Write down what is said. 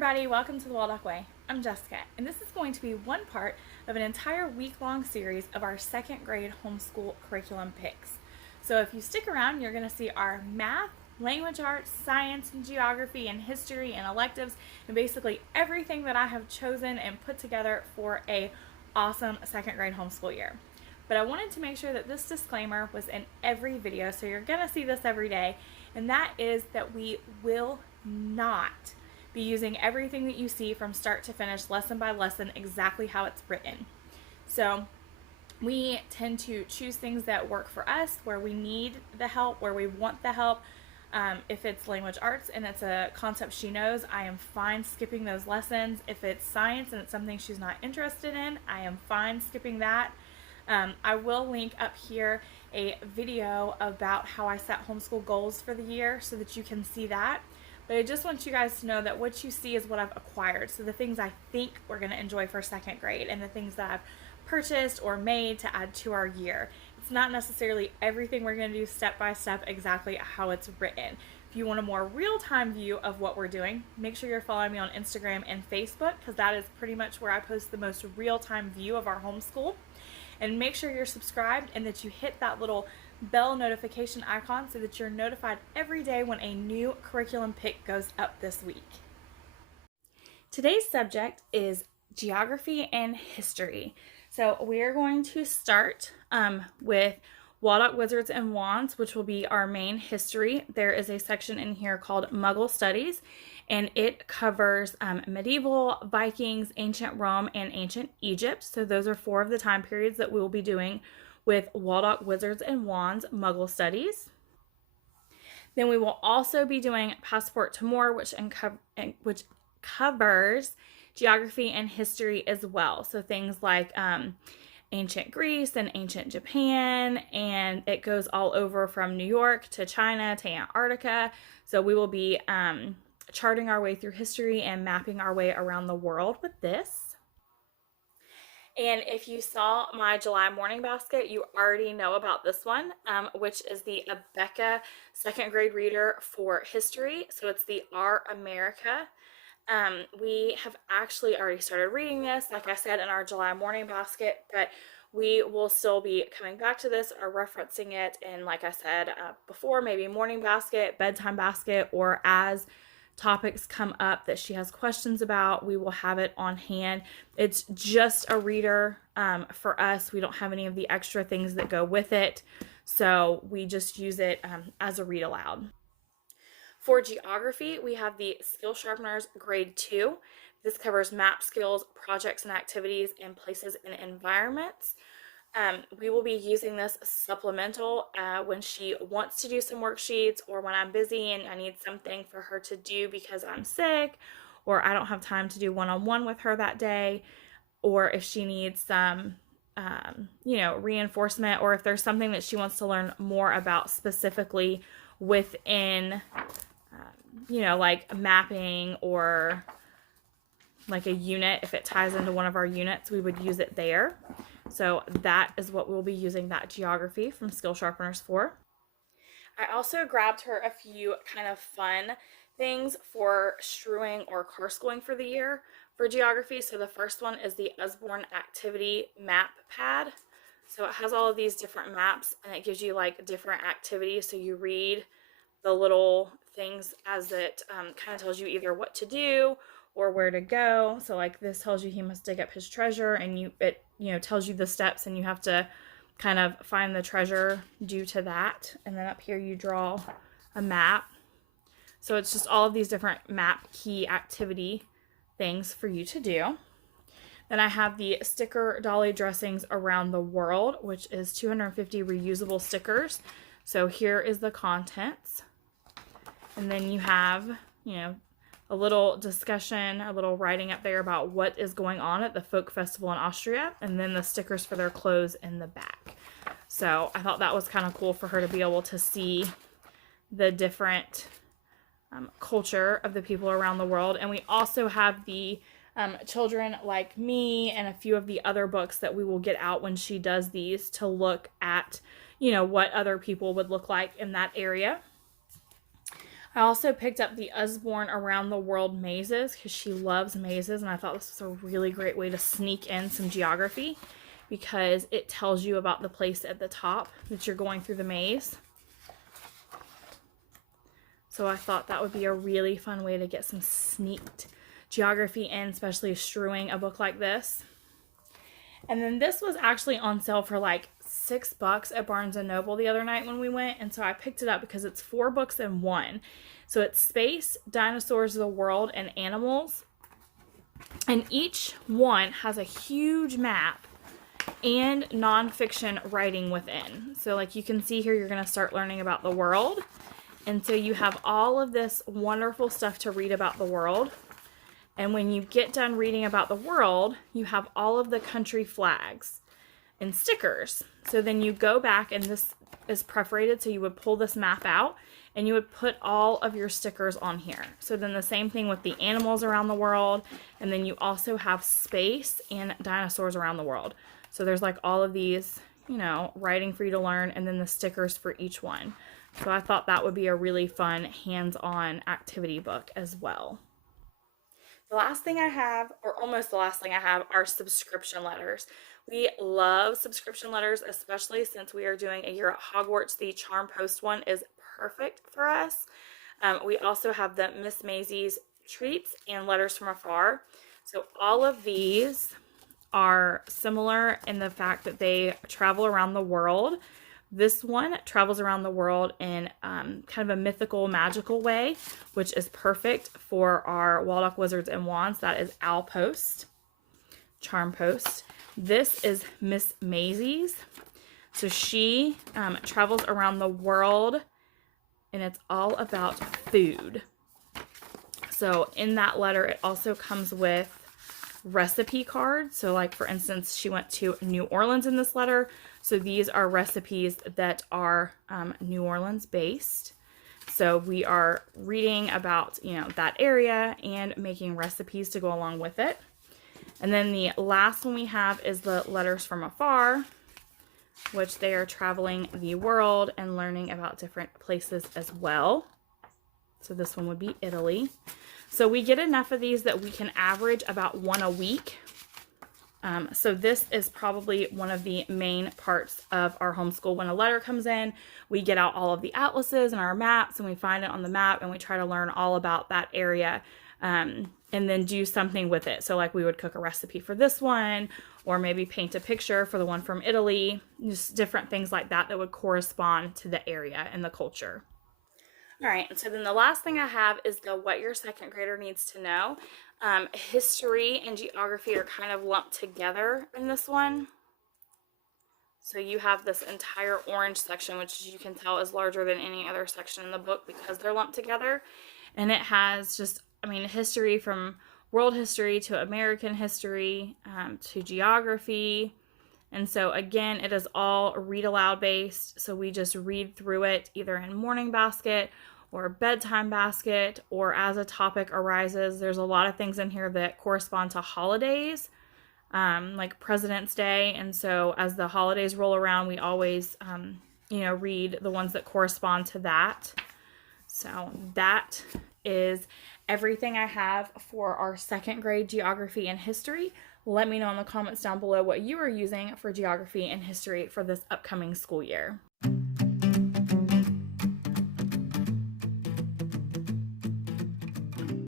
everybody, welcome to the Waldock Way. I'm Jessica, and this is going to be one part of an entire week-long series of our second grade homeschool curriculum picks. So if you stick around, you're going to see our math, language arts, science, and geography, and history, and electives, and basically everything that I have chosen and put together for a awesome second grade homeschool year. But I wanted to make sure that this disclaimer was in every video, so you're going to see this every day, and that is that we will not be using everything that you see from start to finish, lesson by lesson, exactly how it's written. So we tend to choose things that work for us, where we need the help, where we want the help. If it's language arts and it's a concept she knows, I am fine skipping those lessons. If it's science and it's something she's not interested in, I am fine skipping that. I will link up here a video about how I set homeschool goals for the year so that you can see that. But I just want you guys to know that what you see is what I've acquired. So the things I think we're going to enjoy for second grade and the things that I've purchased or made to add to our year. It's not necessarily everything we're going to do step by step exactly how it's written. If you want a more real-time view of what we're doing, make sure you're following me on Instagram and Facebook, because that is pretty much where I post the most real-time view of our homeschool. And make sure you're subscribed and that you hit that little bell notification icon so that you're notified every day when a new curriculum pick goes up this week. Today's subject is geography and history. So we're going to start with Waldock Wizards and Wands, which will be our main history. There is a section in here called Muggle Studies, and it covers medieval, Vikings, ancient Rome, and ancient Egypt. So those are 4 of the time periods that we will be doing with Waldock Wizards and Wands Muggle Studies. Then we will also be doing Passport to Moor, which covers geography and history as well. So things like ancient Greece and ancient Japan, and it goes all over from New York to China to Antarctica. So we will be charting our way through history and mapping our way around the world with this. And if you saw my July morning basket, you already know about this one, which is the Abeka second grade reader for history. So it's the Our America. We have actually already started reading this, like I said, in our July morning basket, but we will still be coming back to this or referencing it in, like I said before, maybe morning basket, bedtime basket, or as topics come up that she has questions about, we will have it on hand. It's just a reader for us. We don't have any of the extra things that go with it, so we just use it as a read aloud. For geography, we have the Skill Sharpeners Grade 2. This covers map skills, projects and activities, and places and environments. We will be using this supplemental when she wants to do some worksheets, or when I'm busy and I need something for her to do because I'm sick, or I don't have time to do one-on-one with her that day, or if she needs some reinforcement, or if there's something that she wants to learn more about specifically within like mapping or like a unit. If it ties into one of our units, we would use it there. So that is what we'll be using that geography from Skill Sharpeners for. I also grabbed her a few kind of fun things for strewing or car schooling for the year for geography. So the first one is the Usborne Activity Map Pad. So it has all of these different maps, and it gives you like different activities. So you read the little things as it kind of tells you either what to do or where to go. So like this tells you he must dig up his treasure, and it tells you the steps, and you have to kind of find the treasure due to that. And then up here you draw a map. So it's just all of these different map key activity things for you to do. Then I have the sticker dolly dressings around the world, which is 250 reusable stickers. So here is the contents. And then you have, a little discussion, a little writing up there about what is going on at the folk festival in Austria, and then the stickers for their clothes in the back. So I thought that was kind of cool for her to be able to see the different culture of the people around the world. And we also have the Children Like Me and a few of the other books that we will get out when she does these to look at, what other people would look like in that area. I also picked up the Usborne Around the World mazes because she loves mazes, and I thought this was a really great way to sneak in some geography because it tells you about the place at the top that you're going through the maze. So I thought that would be a really fun way to get some sneaked geography in, especially strewing a book like this. And then this was actually on sale for like $6 at Barnes & Noble the other night when we went, and so I picked it up because it's 4 books in one. So it's Space, Dinosaurs, the World, and Animals. And each one has a huge map and nonfiction writing within. So like you can see here, you're going to start learning about the world. And so you have all of this wonderful stuff to read about the world. And when you get done reading about the world, you have all of the country flags and stickers. So then you go back, and this is perforated, so you would pull this map out and you would put all of your stickers on here. So then the same thing with the animals around the world, and then you also have space and dinosaurs around the world. So there's like all of these, you know, writing for you to learn, and then the stickers for each one. So I thought that would be a really fun hands-on activity book as well. The last thing I have, or almost the last thing I have, are subscription letters. We love subscription letters, especially since we are doing a year at Hogwarts. The Charm Post one is perfect for us. We also have the Miss Maisy's Treats and Letters from Afar. So all of these are similar in the fact that they travel around the world. This one travels around the world in kind of a mythical, magical way, which is perfect for our Waldock Wizards and Wands. That is Owl Post, Charm Post. This is Miss Maisy's. So she travels around the world, and it's all about food. So in that letter, it also comes with recipe cards. So like, for instance, she went to New Orleans in this letter. So these are recipes that are New Orleans based. So we are reading about, you know, that area and making recipes to go along with it. And then the last one we have is the Letters from Afar, which they are traveling the world and learning about different places as well. So this one would be Italy. So we get enough of these that we can average about one a week. So this is probably one of the main parts of our homeschool. When a letter comes in, we get out all of the atlases and our maps, and we find it on the map, and we try to learn all about that area, and then do something with it. So like, we would cook a recipe for this one, or maybe paint a picture for the one from Italy, just different things like that that would correspond to the area and the culture. All right, and so then the last thing I have is the What Your Second Grader Needs to Know. History and geography are kind of lumped together in this one. So you have this entire orange section, which you can tell is larger than any other section in the book because they're lumped together. And it has just, I mean, history from world history to American history to geography. And so again, it is all read aloud based. So we just read through it either in morning basket or bedtime basket, or as a topic arises. There's a lot of things in here that correspond to holidays, like President's Day. And so as the holidays roll around, we always, you know, read the ones that correspond to that. So that is everything I have for our second grade geography and history. Let me know in the comments down below what you are using for geography and history for this upcoming school year.